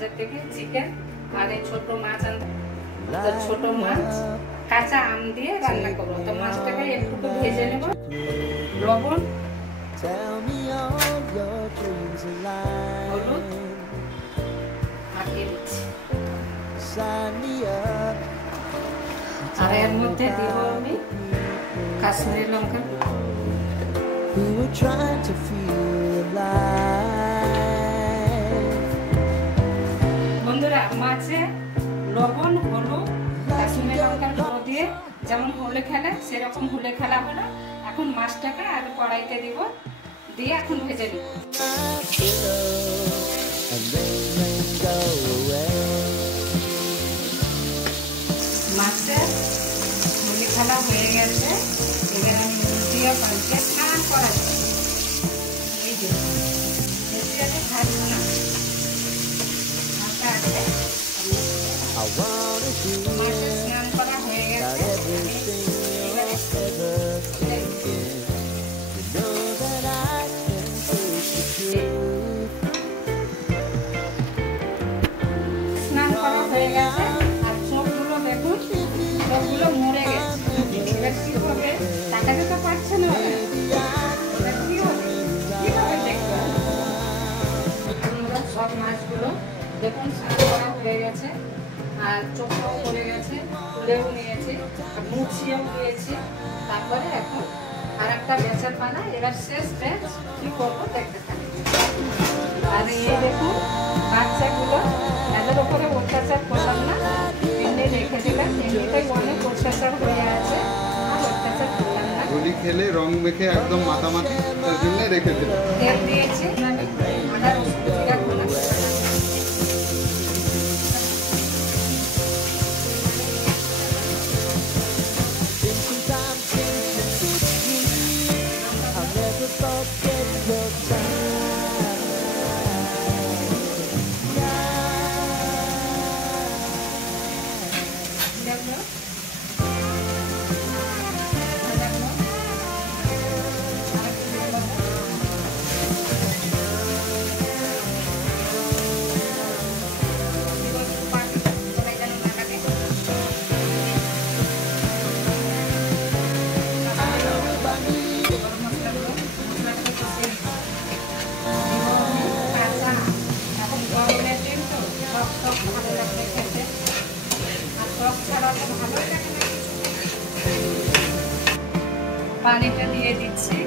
বাজার থেকে চিকেন আর এই ছোট মাছ আনতে, ছোট মাছ কাঁচা আম দিয়ে রান্না করবো। তো মাছটাকে একটু ভেজে নেব, লবণ, হলুদ মাখিয়ে দিচ্ছি। আর এর মধ্যে দিব আমি কাশ্মীরি লঙ্কা। বন্ধুরা, মাছে লবণ, হলুদ, কাশ্মীরি লঙ্কার গুঁড়ো দিয়ে যেমন হুলে খেলে সেরকম হুলে খেলা হলো। এখন মাছটাকে আর কড়াইতে দিব, দিয়ে এখন ভেজে নিব। মাছের হুলে খেলা হয়ে গেছে, এবার আমি উল্টিয়ে পাল্টে স্নান করাচ্ছি। এই যে বেশি আছে ভাজবো না, হালকা আছে। মাছের স্নান করা হয়ে গেছে, স্নান করা হয়ে গেছে। আর চোখগুলো দেখুন, চোখগুলো মরে গেছে। এবার কি হবে? তাকাতে তো পারছে না, কি হবে? কিভাবে দেখতে হবে? সব মাছগুলো দেখুন স্নান করা হয়ে গেছে, আর চোখটাও পড়ে গেছে, তুলেও নিয়েছি, মুছিয়েও নিয়েছি। তারপরে এখন আর একটা বেচার পানা, এবার শেষ ব্যাচ কি করবো দেখতে থাকি। আর এই দেখুন বাচ্চাগুলো, এদের উপরে অত্যাচার করলাম না, এমনি রেখে দিলাম। এমনিতেই অনেক অত্যাচার হয়ে আছে, আর অত্যাচার করলাম না। হোলি খেলে রং মেখে একদম মাতামাতি, তার জন্য রেখে দিলাম। তেল দিয়েছি, আদা রসুন জিরা গুঁড়ো, পানিটা দিয়ে দিচ্ছি।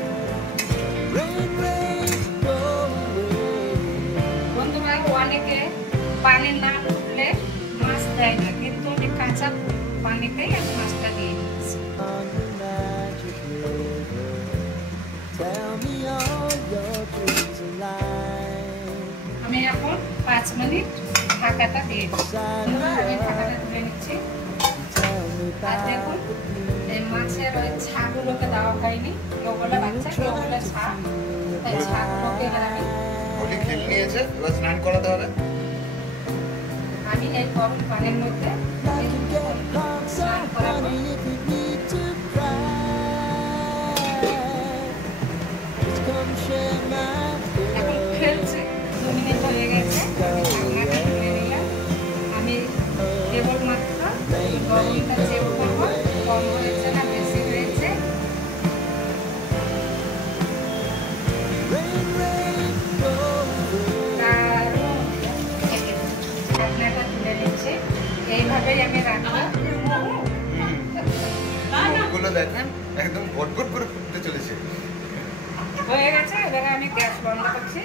বন্ধুরা, অনেকে পানি না উঠলে মাছ দেয় না, কিন্তু আমি কাঁচা পানিতেই আমি মাছটা দিয়ে দিচ্ছি। আমি এখন 5 মিনিট ঢাকাটা দিয়ে দিচ্ছি। আমি ঢাকাটা তুলে নিচ্ছি। আর দেখুন, এই মাছের ওই ছাগুলোকে দেওয়া হয়নি, কেউ বলে বাচ্চা, কেউ বলে ছা, তাই ছাগুলোকে এবার হোলি খেলে নিয়েছে, এবার স্নান করাতে হবে। আমি এই গরম পানির মধ্যে স্নান করাবো। এখন খেলছে, 2 মিনিট হয়ে গেছে, ঢাকনাটা তুলে নিলাম। আমি কেবলমাত্র গরমটা চেক করবো, কম হয়েছে না বেশি হয়েছে। ঢাকনাটা তুলে নিচ্ছি, এইভাবেই আমি রান্না গুলো দেখেন একদম গটগট করে ফুটতে চলেছে। হয়ে গেছে। এবারে আমি গ্যাস বন্ধ করছি।